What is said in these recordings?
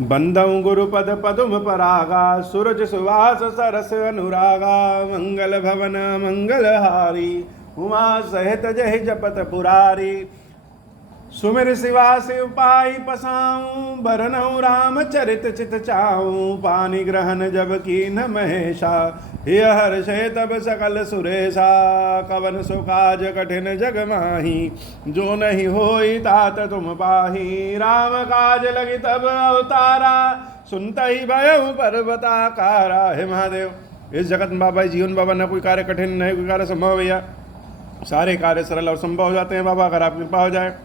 बंदौ गुरुपद पदुम परागा, सूरज सुवास सरस अनुरागा। मंगल भवन मंगलहारी, उमा सहित जय जपत पुरारी। सुमिर शिवा शिव पाई पसाऊं, बरनऊं राम चरित चित चाऊं। पानी ग्रहण जब कीन महेशा, हिय हर्षे तब सकल सुरेशा। कवन सो काज कठिन जग माही, जो नहीं होई तात तुम पाही। राम काज लगी तब अवतारा, सुनतहि भयउ पर्वताकारा। हे महादेव, इस जगत में बाबा जीवन बाबा न कोई कार्य कठिन न कोई कार्य संभव भैया, सारे कार्य सरल और संभव हो जाते हैं बाबा अगर आपकी कृपा हो जाए।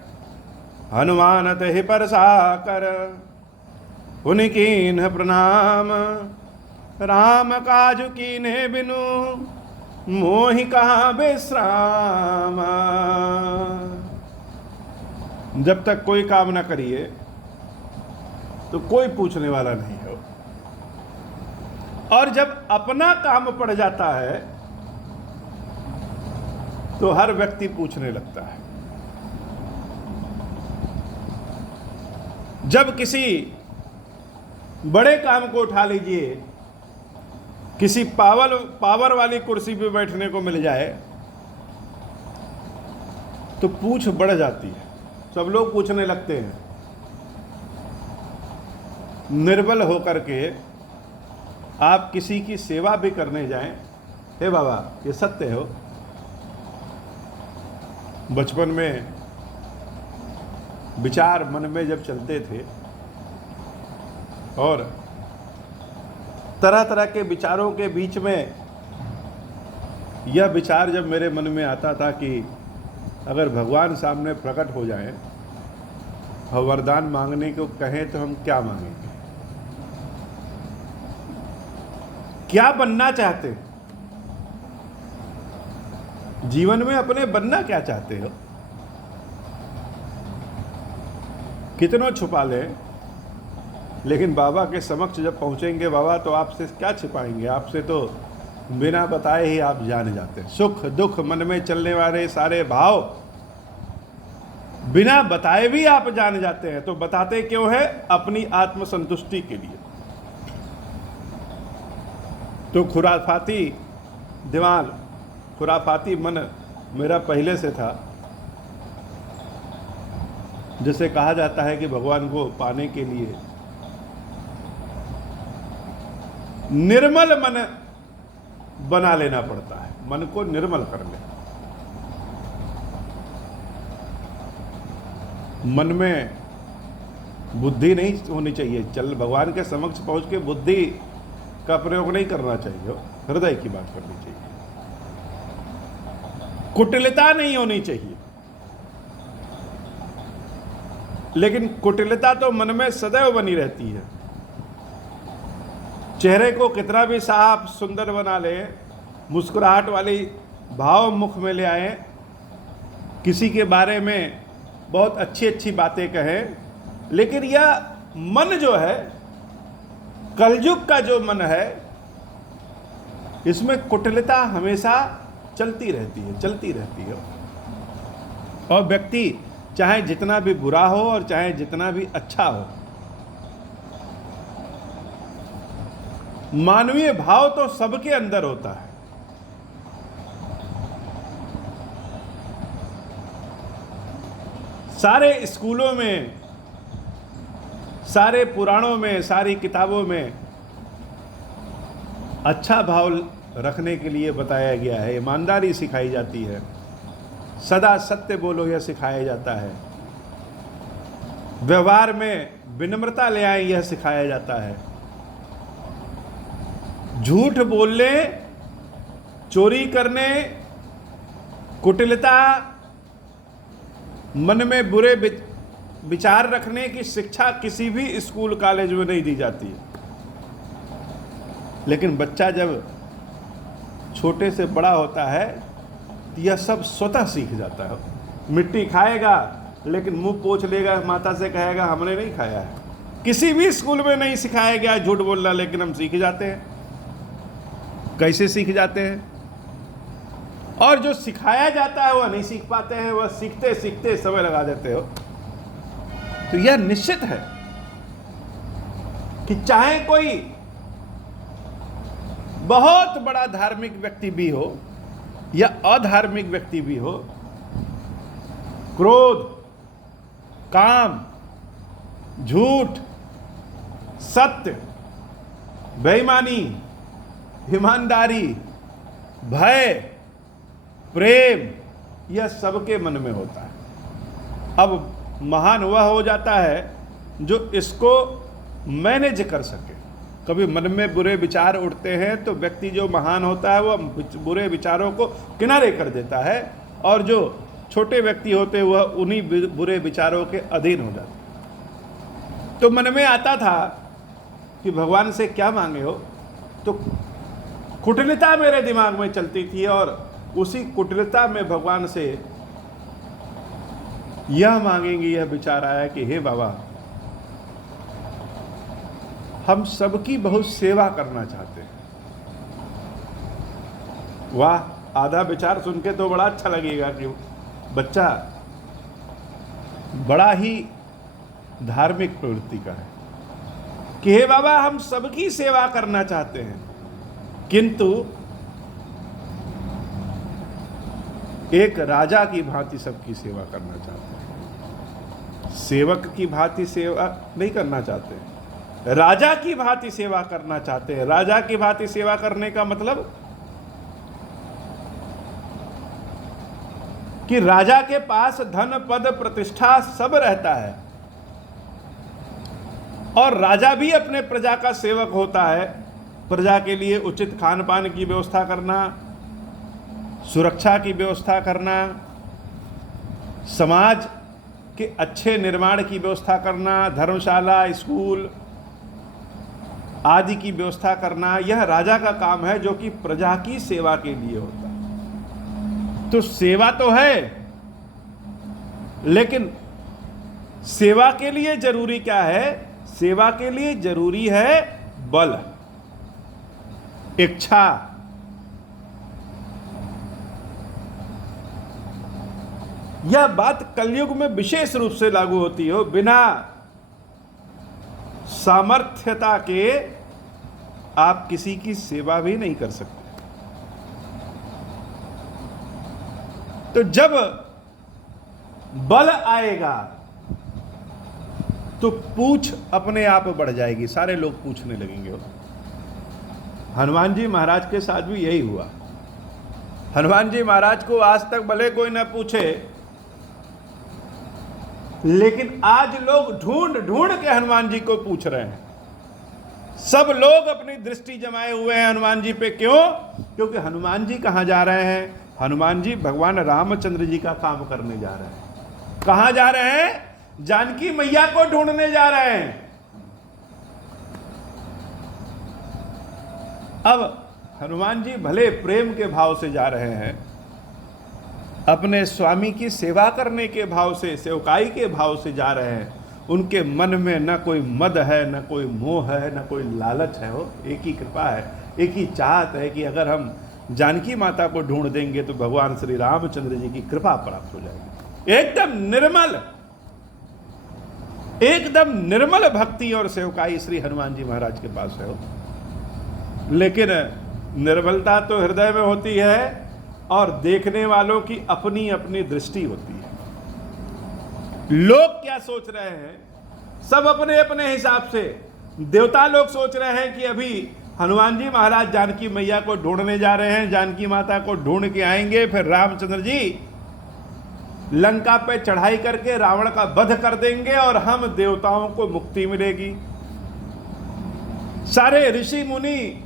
हनुमान तहि परसा कर, पुनि कीन्ह प्रणाम। राम काज कीन्हे बिनु, मोहि कहाँ विश्राम। जब तक कोई काम ना करिए तो कोई पूछने वाला नहीं हो, और जब अपना काम पड़ जाता है तो हर व्यक्ति पूछने लगता है। जब किसी बड़े काम को उठा लीजिए, किसी पावर वाली कुर्सी पे बैठने को मिल जाए तो पूछ बढ़ जाती है, सब लोग पूछने लगते हैं। निर्बल होकर के आप किसी की सेवा भी करने जाएं, हे बाबा ये सत्य हो। बचपन में विचार मन में जब चलते थे और तरह तरह के विचारों के बीच में यह विचार जब मेरे मन में आता था कि अगर भगवान सामने प्रकट हो जाएं और वरदान मांगने को कहें तो हम क्या मांगेंगे, क्या बनना चाहते हो जीवन में, अपने बनना क्या चाहते हो। कितनों छुपा लें, लेकिन बाबा के समक्ष जब पहुंचेंगे बाबा तो आपसे क्या छिपाएंगे, आपसे तो बिना बताए ही आप जान जाते हैं। सुख दुख मन में चलने वाले सारे भाव बिना बताए भी आप जान जाते हैं। तो बताते क्यों है? अपनी आत्मसंतुष्टि के लिए। तो खुराफाती दिमाग, खुराफाती मन मेरा पहले से था। जैसे कहा जाता है कि भगवान को पाने के लिए निर्मल मन बना लेना पड़ता है, मन को निर्मल कर ले। मन में बुद्धि नहीं होनी चाहिए, चल भगवान के समक्ष पहुंच के बुद्धि का प्रयोग नहीं करना चाहिए, हृदय की बात करनी चाहिए। कुटिलता नहीं होनी चाहिए, लेकिन कुटिलता तो मन में सदैव बनी रहती है। चेहरे को कितना भी साफ सुंदर बना ले, मुस्कुराहट वाली भाव मुख में ले आए, किसी के बारे में बहुत अच्छी अच्छी बातें कहें, लेकिन यह मन जो है, कलयुग का जो मन है, इसमें कुटिलता हमेशा चलती रहती है। और व्यक्ति चाहे जितना भी बुरा हो और चाहे जितना भी अच्छा हो, मानवीय भाव तो सबके अंदर होता है। सारे स्कूलों में, सारे पुराणों में, सारी किताबों में अच्छा भाव रखने के लिए बताया गया है। ईमानदारी सिखाई जाती है, सदा सत्य बोलो यह सिखाया जाता है, व्यवहार में विनम्रता ले आए यह सिखाया जाता है। झूठ बोलने, चोरी करने, कुटिलता, मन में बुरे विचार रखने की शिक्षा किसी भी स्कूल कॉलेज में नहीं दी जाती है। लेकिन बच्चा जब छोटे से बड़ा होता है तो यह सब स्वतः सीख जाता है। मिट्टी खाएगा लेकिन मुंह पोंछ लेगा, माता से कहेगा हमने नहीं खाया है। किसी भी स्कूल में नहीं सिखाया गया झूठ बोलना, लेकिन हम सीख जाते हैं। कैसे सीख जाते हैं? और जो सिखाया जाता है वह नहीं सीख पाते हैं, वह सीखते सीखते समय लगा देते हो। तो यह निश्चित है कि चाहे कोई बहुत बड़ा धार्मिक व्यक्ति भी हो या अधार्मिक व्यक्ति भी हो, क्रोध, काम, झूठ, सत्य, बेईमानी, ईमानदारी, भय, प्रेम, यह सबके मन में होता है। अब महान वह हो जाता है जो इसको मैनेज कर सके। कभी मन में बुरे विचार उठते हैं तो व्यक्ति जो महान होता है वह बुरे विचारों को किनारे कर देता है, और जो छोटे व्यक्ति होते हैं वह उन्हीं बुरे विचारों के अधीन हो जाते हैं। तो मन में आता था कि भगवान से क्या मांगे हो, तो कुटिलता मेरे दिमाग में चलती थी, और उसी कुटिलता में भगवान से यह मांगेंगे, यह विचार आया कि हे बाबा, हम सबकी बहुत सेवा करना चाहते हैं। वाह, आधा विचार सुन के तो बड़ा अच्छा लगेगा कि बच्चा बड़ा ही धार्मिक प्रवृत्ति का है कि हे बाबा, हम सबकी सेवा करना चाहते हैं, किंतु एक राजा की भांति सबकी सेवा करना चाहते हैं। सेवक की भांति सेवा नहीं करना चाहते, राजा की भांति सेवा करना चाहते हैं। राजा की भांति सेवा करने का मतलब कि राजा के पास धन, पद, प्रतिष्ठा सब रहता है, और राजा भी अपने प्रजा का सेवक होता है। प्रजा के लिए उचित खान पान की व्यवस्था करना, सुरक्षा की व्यवस्था करना, समाज के अच्छे निर्माण की व्यवस्था करना, धर्मशाला, स्कूल आदि की व्यवस्था करना, यह राजा का काम है, जो कि प्रजा की सेवा के लिए होता है। तो सेवा तो है, लेकिन सेवा के लिए जरूरी क्या है? सेवा के लिए जरूरी है बल, इच्छा। यह बात कलयुग में विशेष रूप से लागू होती हो। बिना सामर्थ्यता के आप किसी की सेवा भी नहीं कर सकते। तो जब बल आएगा तो पूछ अपने आप बढ़ जाएगी, सारे लोग पूछने लगेंगे। हनुमान जी महाराज के साथ भी यही हुआ। हनुमान जी महाराज को आज तक भले कोई ना पूछे, लेकिन आज लोग ढूंढ ढूंढ के हनुमान जी को पूछ रहे हैं। सब लोग अपनी दृष्टि जमाए हुए हैं हनुमान जी पे। क्यों? क्योंकि हनुमान जी कहां जा रहे हैं? हनुमान जी भगवान रामचंद्र जी का काम करने जा रहे हैं। कहां जा रहे हैं? जानकी मैया को ढूंढने जा रहे हैं। अब हनुमान जी भले प्रेम के भाव से जा रहे हैं, अपने स्वामी की सेवा करने के भाव से, सेवकाई के भाव से जा रहे हैं। उनके मन में न कोई मद है, न कोई मोह है, न कोई लालच है। वो एक ही कृपा है, एक ही चाहत है कि अगर हम जानकी माता को ढूंढ देंगे तो भगवान श्री रामचंद्र जी की कृपा प्राप्त हो जाएगी। एकदम निर्मल भक्ति और सेवकाई श्री हनुमान जी महाराज के पास है। लेकिन निर्मलता तो हृदय में होती है, और देखने वालों की अपनी अपनी दृष्टि होती है। लोग क्या सोच रहे हैं? सब अपने अपने हिसाब से। देवता लोग सोच रहे हैं कि अभी हनुमान जी महाराज जानकी मैया को ढूंढने जा रहे हैं, जानकी माता को ढूंढ के आएंगे, फिर रामचंद्र जी लंका पे चढ़ाई करके रावण का वध कर देंगे और हम देवताओं को मुक्ति मिलेगी। सारे ऋषि मुनि,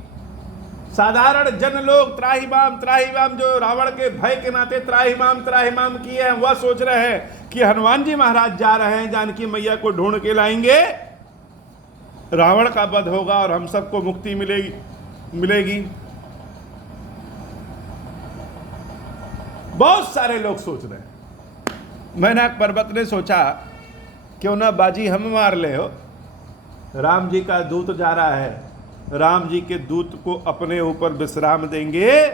साधारण जन लोग त्राहिमाम त्राहिमाम, जो रावण के भय के नाते त्राहिमाम त्राहिमाम किए हैं, वह सोच रहे हैं कि हनुमान जी महाराज जा रहे हैं, जानकी मैया को ढूंढ के लाएंगे, रावण का वध होगा और हम सबको मुक्ति मिलेगी। बहुत सारे लोग सोच रहे हैं। मैनाक पर्वत ने सोचा क्यों ना बाजी हम मार ले हो। राम जी का दूत जा रहा है, राम जी के दूत को अपने ऊपर विश्राम देंगे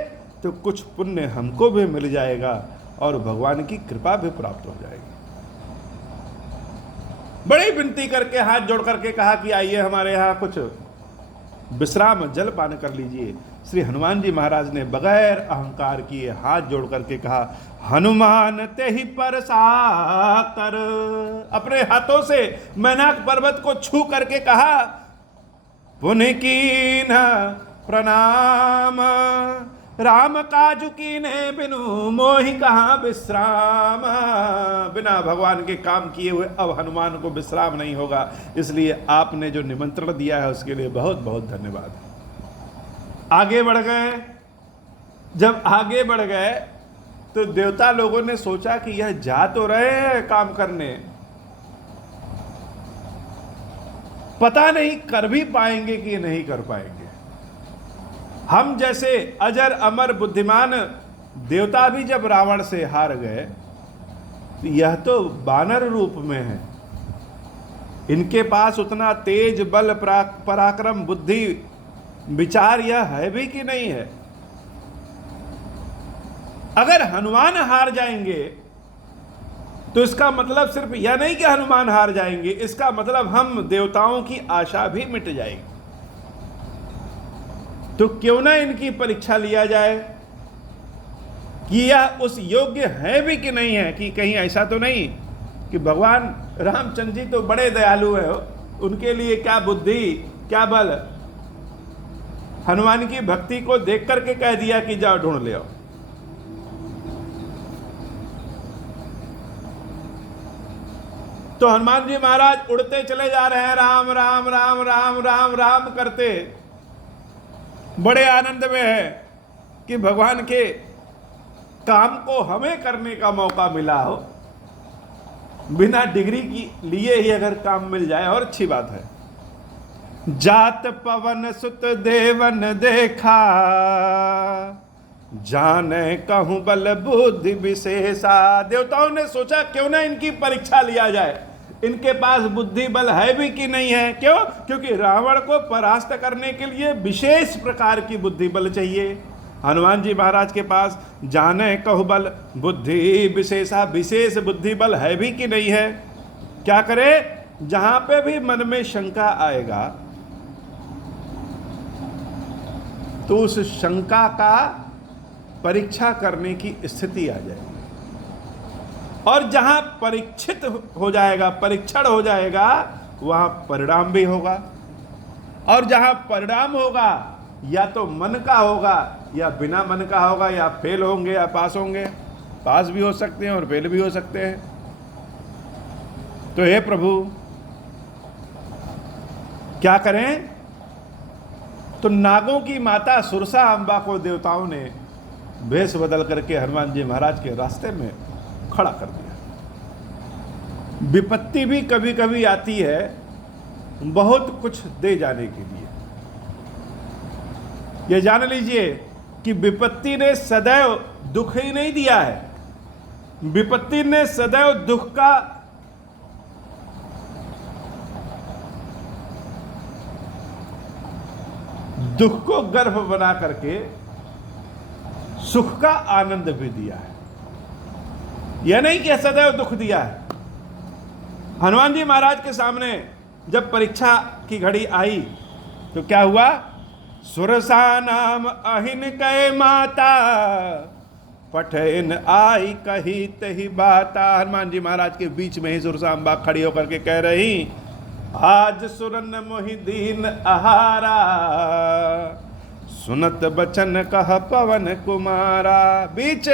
तो कुछ पुण्य हमको भी मिल जाएगा और भगवान की कृपा भी प्राप्त हो जाएगी। बड़ी विनती करके हाथ जोड़ करके कहा कि आइए हमारे यहाँ कुछ विश्राम जल पान कर लीजिए। श्री हनुमान जी महाराज ने बगैर अहंकार किए हाथ जोड़ करके कहा, हनुमान ते ही परसा कर, अपने हाथों से मैनाक पर्वत को छू करके कहा, पुनि कीन प्रणाम, राम काजु कीने बिनु मोहि कहाँ विश्राम। बिना भगवान के काम किए हुए अब हनुमान को विश्राम नहीं होगा, इसलिए आपने जो निमंत्रण दिया है उसके लिए बहुत बहुत धन्यवाद। आगे बढ़ गए। जब आगे बढ़ गए तो देवता लोगों ने सोचा कि यह जा तो रहे हैं काम करने, पता नहीं कर भी पाएंगे कि नहीं कर पाएंगे। हम जैसे अजर अमर बुद्धिमान देवता भी जब रावण से हार गए तो यह तो बानर रूप में है, इनके पास उतना तेज बल पराक्रम बुद्धि विचार यह है भी कि नहीं है। अगर हनुमान हार जाएंगे तो इसका मतलब सिर्फ यह नहीं कि हनुमान हार जाएंगे, इसका मतलब हम देवताओं की आशा भी मिट जाएगी। तो क्यों ना इनकी परीक्षा लिया जाए कि यह उस योग्य है भी कि नहीं है, कि कहीं ऐसा तो नहीं कि भगवान रामचंद्र जी तो बड़े दयालु है, उनके लिए क्या बुद्धि क्या बल, हनुमान की भक्ति को देख करके कह दिया कि जाओ ढूंढ ले आओ। तो हनुमान जी महाराज उड़ते चले जा रहे हैं, राम राम राम राम राम राम करते, बड़े आनंद में है कि भगवान के काम को हमें करने का मौका मिला हो। बिना डिग्री की लिए ही अगर काम मिल जाए और अच्छी बात है। जात पवन सुत देवन देखा, जाने कहूं बल बुद्धि विशेषा। देवताओं ने सोचा क्यों ना इनकी परीक्षा लिया जाए, इनके पास बुद्धि बल है भी कि नहीं है। क्यों? क्योंकि रावण को परास्त करने के लिए विशेष प्रकार की बुद्धि बल चाहिए। हनुमान जी महाराज के पास जाने कहु बल बुद्धि विशेषा, विशेष बुद्धि बल है भी कि नहीं है। क्या करे? जहां पे भी मन में शंका आएगा तो उस शंका का परीक्षा करने की स्थिति आ जाएगी, और जहां परीक्षित हो जाएगा, परीक्षण हो जाएगा, वहां परिणाम भी होगा। और जहां परिणाम होगा या तो मन का होगा या बिना मन का होगा, या फेल होंगे या पास होंगे। पास भी हो सकते हैं और फेल भी हो सकते हैं। तो हे प्रभु क्या करें? तो नागों की माता सुरसा अंबा को देवताओं ने भेष बदल करके हनुमान जी महाराज के रास्ते में खड़ा कर दिया। विपत्ति भी कभी कभी आती है बहुत कुछ दे जाने के लिए। यह जान लीजिए कि विपत्ति ने सदैव दुख ही नहीं दिया है, विपत्ति ने सदैव दुख का दुख को गर्भ बना करके सुख का आनंद भी दिया है। यह नहीं कि सदैव दुख दिया है। हनुमान जी महाराज के सामने जब परीक्षा की घड़ी आई तो क्या हुआ? सुरसा नाम अहिन कै माता, पठन आई कही तही बाता। हनुमान जी महाराज के बीच में ही सुरसा अम्बा खड़ी होकर के कह रही, आज सुरन मोहि दीन आहारा, सुनत बचन कह पवन कुमारा। बीच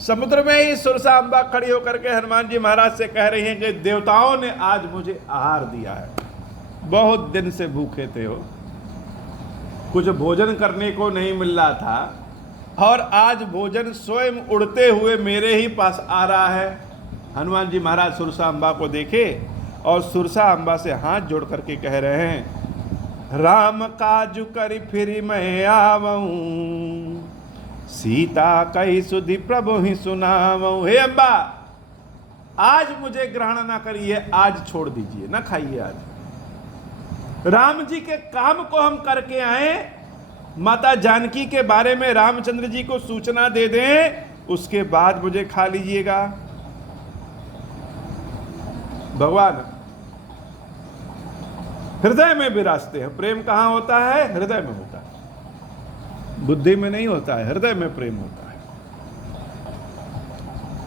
समुद्र में ही सुरसा अम्बा खड़ी होकर के हनुमान जी महाराज से कह रही हैं कि देवताओं ने आज मुझे आहार दिया है, बहुत दिन से भूखे थे हो, कुछ भोजन करने को नहीं मिल रहा था, और आज भोजन स्वयं उड़ते हुए मेरे ही पास आ रहा है। हनुमान जी महाराज सुरसा अम्बा को देखे और सुरसा अम्बा से हाथ जोड़ करके कह रहे हैं, राम काजु करी फिर मैं आवऊं, सीता कही सुधि प्रभु ही सुनावऊं। हे अम्बा, आज मुझे ग्रहण ना करिए, आज छोड़ दीजिए, ना खाइए। आज राम जी के काम को हम करके आए, माता जानकी के बारे में रामचंद्र जी को सूचना दे दें, उसके बाद मुझे खा लीजिएगा। भगवान हृदय में विराजते हैं। प्रेम कहाँ होता है? हृदय में होता है, बुद्धि में नहीं होता है, हृदय में प्रेम होता है।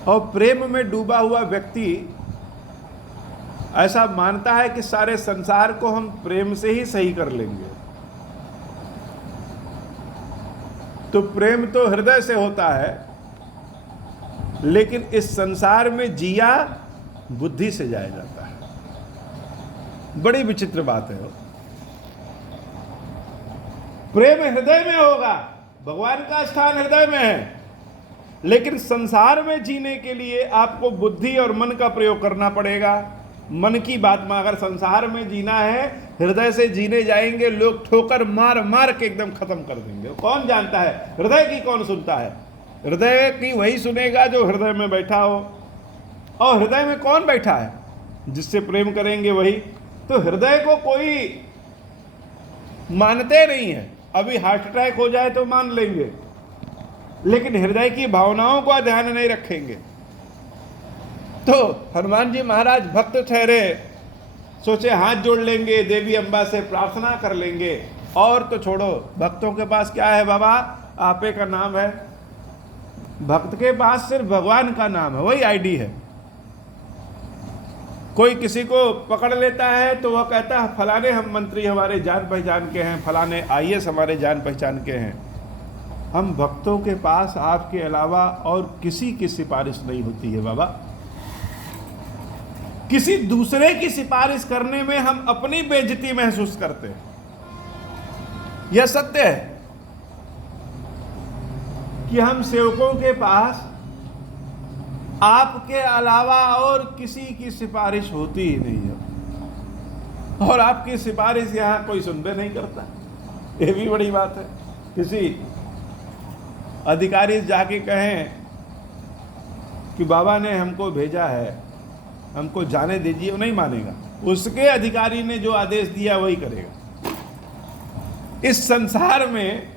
और प्रेम में डूबा हुआ व्यक्ति ऐसा मानता है कि सारे संसार को हम प्रेम से ही सही कर लेंगे। तो प्रेम तो हृदय से होता है, लेकिन इस संसार में जिया बुद्धि से जाया जाता है। बड़ी विचित्र बात है। प्रेम हृदय में होगा, भगवान का स्थान हृदय में है, लेकिन संसार में जीने के लिए आपको बुद्धि और मन का प्रयोग करना पड़ेगा। मन की बात में अगर संसार में जीना है, हृदय से जीने जाएंगे, लोग ठोकर मार मार के एकदम खत्म कर देंगे। कौन जानता है हृदय की, कौन सुनता है? हृदय की वही सुनेगा जो हृदय में बैठा हो। और हृदय में कौन बैठा है? जिससे प्रेम करेंगे वही। तो हृदय को कोई मानते नहीं है। अभी हार्ट अटैक हो जाए तो मान लेंगे, लेकिन हृदय की भावनाओं का ध्यान नहीं रखेंगे। तो हनुमान जी महाराज भक्त ठहरे, सोचे हाथ जोड़ लेंगे, देवी अम्बा से प्रार्थना कर लेंगे। और तो छोड़ो, भक्तों के पास क्या है बाबा? आपे का नाम है। भक्त के पास सिर्फ भगवान का नाम है, वही आईडी है। कोई किसी को पकड़ लेता है तो वह कहता है फलाने हम मंत्री हमारे जान पहचान के हैं, फलाने आईएएस हमारे जान पहचान के हैं। हम भक्तों के पास आपके अलावा और किसी की सिफारिश नहीं होती है बाबा। किसी दूसरे की सिफारिश करने में हम अपनी बेइज्जती महसूस करते हैं। यह सत्य है कि हम सेवकों के पास आपके अलावा और किसी की सिफारिश होती ही नहीं है, और आपकी सिफारिश यहां कोई सुनबे नहीं करता। यह भी बड़ी बात है। किसी अधिकारी जाके कहें कि बाबा ने हमको भेजा है, हमको जाने दीजिए, वो नहीं मानेगा। उसके अधिकारी ने जो आदेश दिया वही करेगा। इस संसार में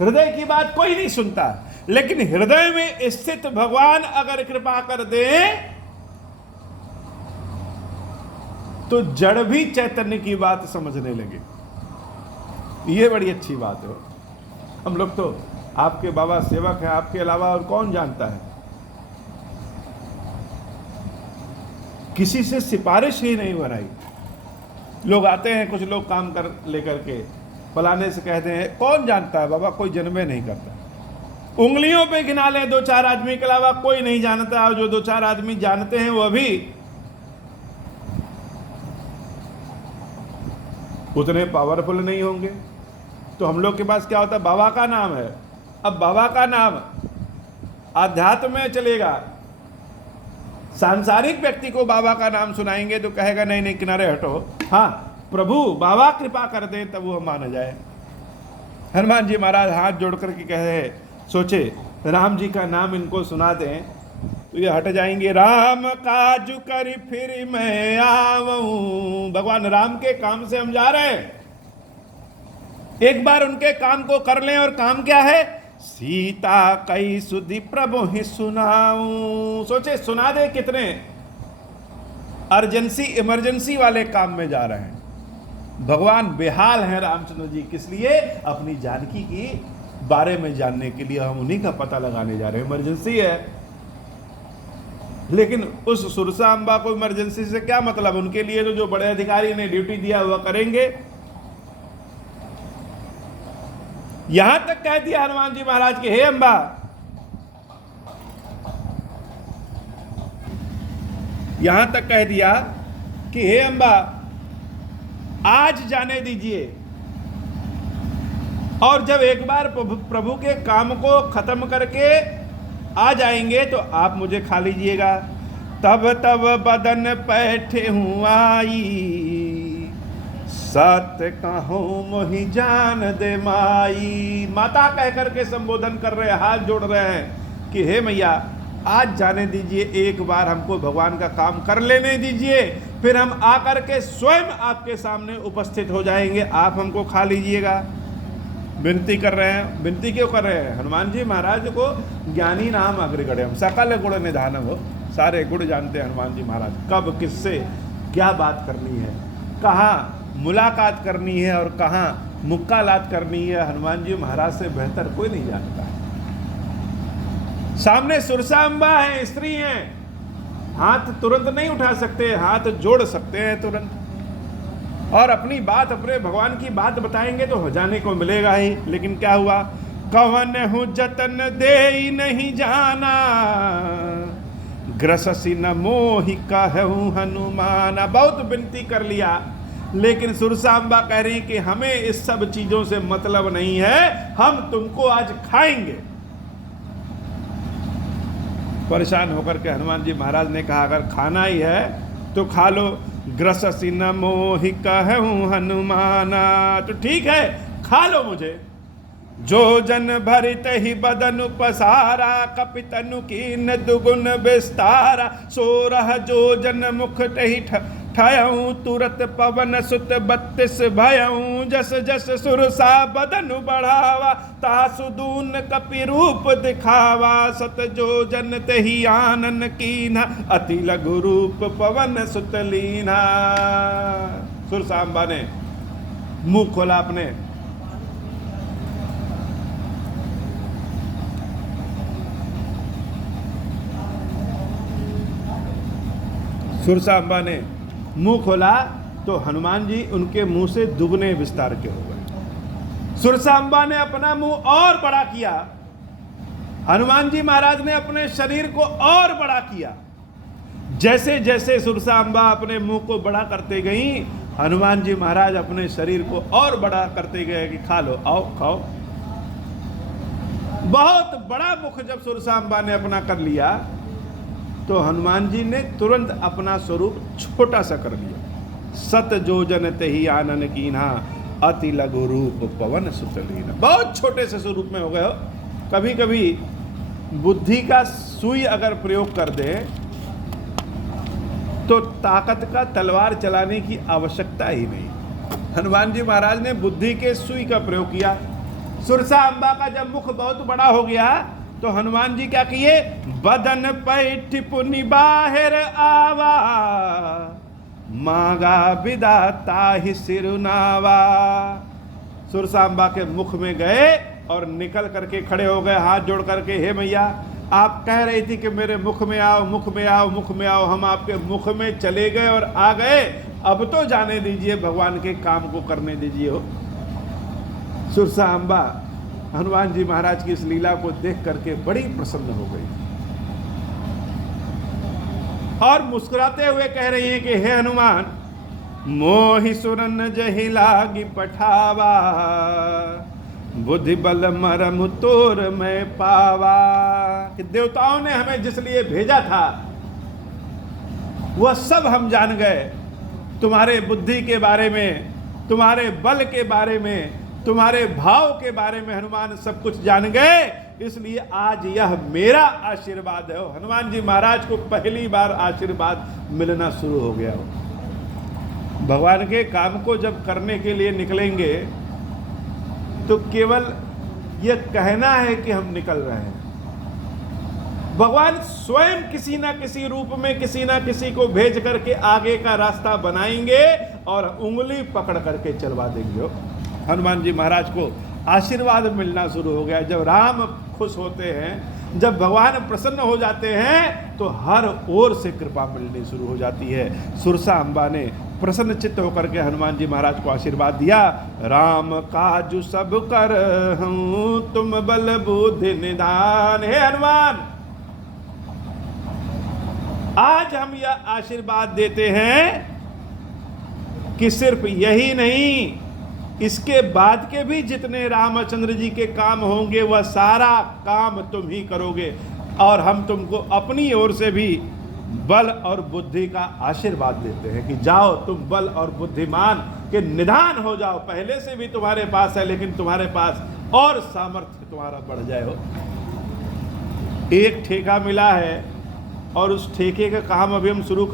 हृदय की बात कोई नहीं सुनता, लेकिन हृदय में स्थित भगवान अगर कृपा कर दे तो जड़ भी चैतन्य की बात समझने लगे। ये बड़ी अच्छी बात है। हम लोग तो आपके बाबा सेवक हैं, आपके अलावा और कौन जानता है? किसी से सिफारिश ही नहीं बनाई। लोग आते हैं, कुछ लोग काम कर लेकर के फलाने से कहते हैं, कौन जानता है बाबा? कोई जन्मे नहीं करता। उंगलियों पे गिना ले 2-4 आदमी के अलावा कोई नहीं जानता, और जो 2-4 आदमी जानते हैं वो भी उतने पावरफुल नहीं होंगे। तो हम लोग के पास क्या होता है? बाबा का नाम है। अब बाबा का नाम आध्यात्म में चलेगा, सांसारिक व्यक्ति को बाबा का नाम सुनाएंगे तो कहेगा नहीं नहीं किनारे हटो। हाँ, प्रभु बाबा कृपा कर दे तब वो मान जाए। हनुमान जी महाराज हाथ जोड़ करके कहे, सोचे राम जी का नाम इनको सुना दें तो ये हट जाएंगे। राम काजू करी फिर मैं आऊं। भगवान राम के काम से हम जा रहे हैं, एक बार उनके काम को कर लें। और काम क्या है? सीता कई सुधि प्रभु ही सुनाऊं। सोचे सुना दे, कितने अर्जेंसी इमरजेंसी वाले काम में जा रहे हैं। भगवान बेहाल हैं रामचंद्र जी, किस लिए? अपनी जानकी की बारे में जानने के लिए हम उन्हीं का पता लगाने जा रहे हैं। इमरजेंसी है, लेकिन उस सुरसा अम्बा को इमरजेंसी से क्या मतलब? उनके लिए तो जो बड़े अधिकारी ने ड्यूटी दिया वह करेंगे। यहां तक कह दिया हनुमान जी महाराज के, हे अम्बा, यहां तक कह दिया कि हे अम्बा आज जाने दीजिए, और जब एक बार प्रभु के काम को खत्म करके आ जाएंगे तो आप मुझे खा लीजिएगा। तब तब बदन पैठे हूँ आई, सत्य कहूँ मोहि जान दे माई। माता कह करके संबोधन कर रहे हैं, हाथ जोड़ रहे हैं कि हे मैया आज जाने दीजिए, एक बार हमको भगवान का काम कर लेने दीजिए, फिर हम आकर के स्वयं आपके सामने उपस्थित हो जाएंगे, आप हमको खा लीजिएगा। विनती कर रहे हैं। विनती क्यों कर रहे हैं? हनुमान जी महाराज को ज्ञानी नाम अग्रगण्यम सकल गुण निधानम हो, सारे गुण जानते हैं हनुमान जी महाराज। कब किससे क्या बात करनी है, कहाँ मुलाकात करनी है और कहाँ मुक्कालात करनी है, हनुमान जी महाराज से बेहतर कोई नहीं जानता है। सामने सुरसांबा है, स्त्री हैं, हाथ तुरंत नहीं उठा सकते, हाथ जोड़ सकते हैं तुरंत, और अपनी बात, अपने भगवान की बात बताएंगे तो हो जाने को मिलेगा ही। लेकिन क्या हुआ, कवन हूँ जतन दे नहीं जाना, ग्रससी न मोहि कहूँ हनुमाना। बहुत विनती कर लिया, लेकिन सुरसांबा कह रही कि हमें इस सब चीजों से मतलब नहीं है, हम तुमको आज खाएंगे। परेशान होकर के हनुमान जी महाराज ने कहा अगर खाना ही है तो खा लो। ग्रससी न मोहि कहूँ हनुमाना, तो ठीक है खा लो मुझे। जो जन भरित ही बदन पसारा, कपितनु कीन दुगुन विस्तारा। सोरह जो जन मुख टही ठयऊं, तुरत पवन सुत 32 भयऊं। जस जस सुरसा बदन बढ़ावा, तासु दून कपि रूप दिखावा। सत जो जन तहि आनन कीन्हा, अति लघु रूप पवन सुत लीन्हा। सुरसांबा ने मुंह खोला अपने, सुरसांबा ने मुंह खोला तो हनुमान जी उनके मुंह से दुगने विस्तार के हो गए। सुरसांबा ने अपना मुंह और बड़ा किया, हनुमान जी महाराज ने अपने शरीर को और बड़ा किया। जैसे जैसे सुरसांबा अपने मुंह को बड़ा करते गई, हनुमान जी महाराज अपने शरीर को और बड़ा करते गए कि खा लो, आओ खाओ। बहुत बड़ा मुख जब सुरसांबा ने अपना कर लिया तो हनुमान जी ने तुरंत अपना स्वरूप छोटा सा कर लिया। सत जो जन तहि आनन कीन्हा, अति लघु रूप पवन सुत लीन्हा। बहुत छोटे से स्वरूप में हो गए हो। कभी कभी बुद्धि का सुई अगर प्रयोग कर दे तो ताकत का तलवार चलाने की आवश्यकता ही नहीं। हनुमान जी महाराज ने बुद्धि के सुई का प्रयोग किया। सुरसांबा का जब मुख बहुत बड़ा हो गया तो हनुमान जी क्या किए, बदन पैठ पुनि बाहर आवा, मांगा विदाता ही सिरुनावा। सुरसांबा के मुख में गए और निकल करके खड़े हो गए हाथ जोड़ करके, हे मैया आप कह रही थी कि मेरे मुख में आओ, मुख में आओ, मुख में आओ। हम आपके मुख में चले गए और आ गए, अब तो जाने दीजिए, भगवान के काम को करने दीजिए हो। सुरसांबा हनुमान जी महाराज की इस लीला को देख करके बड़ी प्रसन्न हो गई और मुस्कुराते हुए कह रही हैं कि हे हनुमान, मोहि सुरन जहि लागी पठावा, बुद्धि बल मरम तोर मैं पावा। कि देवताओं ने हमें जिस लिए भेजा था वह सब हम जान गए। तुम्हारे बुद्धि के बारे में, तुम्हारे बल के बारे में, तुम्हारे भाव के बारे में हनुमान सब कुछ जान गए, इसलिए आज यह मेरा आशीर्वाद है। हनुमान जी महाराज को पहली बार आशीर्वाद मिलना शुरू हो गया हो। भगवान के काम को जब करने के लिए निकलेंगे तो केवल यह कहना है कि हम निकल रहे हैं। भगवान स्वयं किसी ना किसी रूप में किसी ना किसी को भेज करके आगे का रास्ता बनाएंगे और उंगली पकड़ करके चलवा देंगे। हनुमान जी महाराज को आशीर्वाद मिलना शुरू हो गया। जब राम खुश होते हैं, जब भगवान प्रसन्न हो जाते हैं तो हर ओर से कृपा मिलनी शुरू हो जाती है। सुरसांबा ने प्रसन्न चित्त होकर के हनुमान जी महाराज को आशीर्वाद दिया। राम काजु सब कर हूँ, तुम बल बुद्धि निधान। हे हनुमान, आज हम यह आशीर्वाद देते हैं कि सिर्फ यही नहीं, इसके बाद के भी जितने रामचंद्र जी के काम होंगे वह सारा काम तुम ही करोगे, और हम तुमको अपनी ओर से भी बल और बुद्धि का आशीर्वाद देते हैं कि जाओ तुम बल और बुद्धिमान के निधान हो जाओ। पहले से भी तुम्हारे पास है, लेकिन तुम्हारे पास और सामर्थ्य तुम्हारा बढ़ जाए हो। एक ठेका मिला है और उस ठेके का काम अभी हम शुरू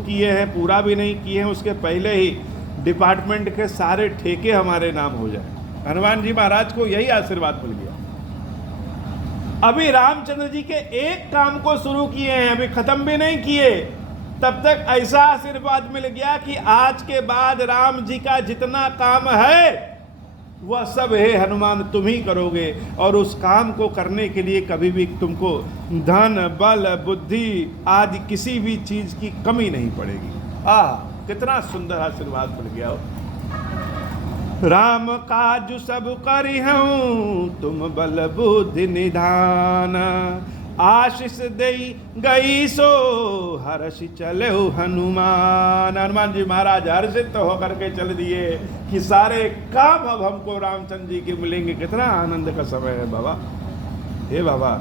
किए हैं, पूरा भी नहीं किए हैं, उसके पहले ही डिपार्टमेंट के सारे ठेके हमारे नाम हो जाए। हनुमान जी महाराज को यही आशीर्वाद मिल गया। अभी रामचंद्र जी के एक काम को शुरू किए हैं, अभी खत्म भी नहीं किए, तब तक ऐसा आशीर्वाद मिल गया कि आज के बाद राम जी का जितना काम है वह सब हे हनुमान तुम ही करोगे, और उस काम को करने के लिए कभी भी तुमको धन बल बुद्धि आदि किसी भी चीज की कमी नहीं पड़ेगी। कितना सुंदर आशीर्वाद मिल गया हो। राम काज सब करिहूँ तुम बल बुद्धि निधान, आशीष दई गई सो हर्ष चले हनुमान। हनुमान जी महाराज हर्षित तो होकर के चल दिए कि सारे काम अब हमको रामचंद्र जी के मिलेंगे। कितना आनंद का समय है बाबा। हे बाबा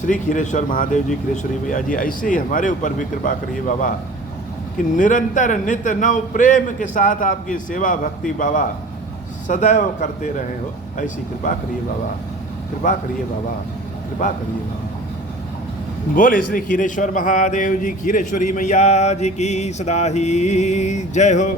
श्री खीरेश्वर महादेव जी, खीरेश्वरी भैया जी, ऐसे ही हमारे ऊपर भी कृपा करिए बाबा कि निरंतर नित्य नव प्रेम के साथ आपकी सेवा भक्ति बाबा सदैव करते रहे हो। ऐसी कृपा करिए बाबा, कृपा करिए बाबा, कृपा करिए बाबा। बोले श्री खीरेश्वर महादेव जी, खीरेश्वरी मैया जी की सदा ही जय हो।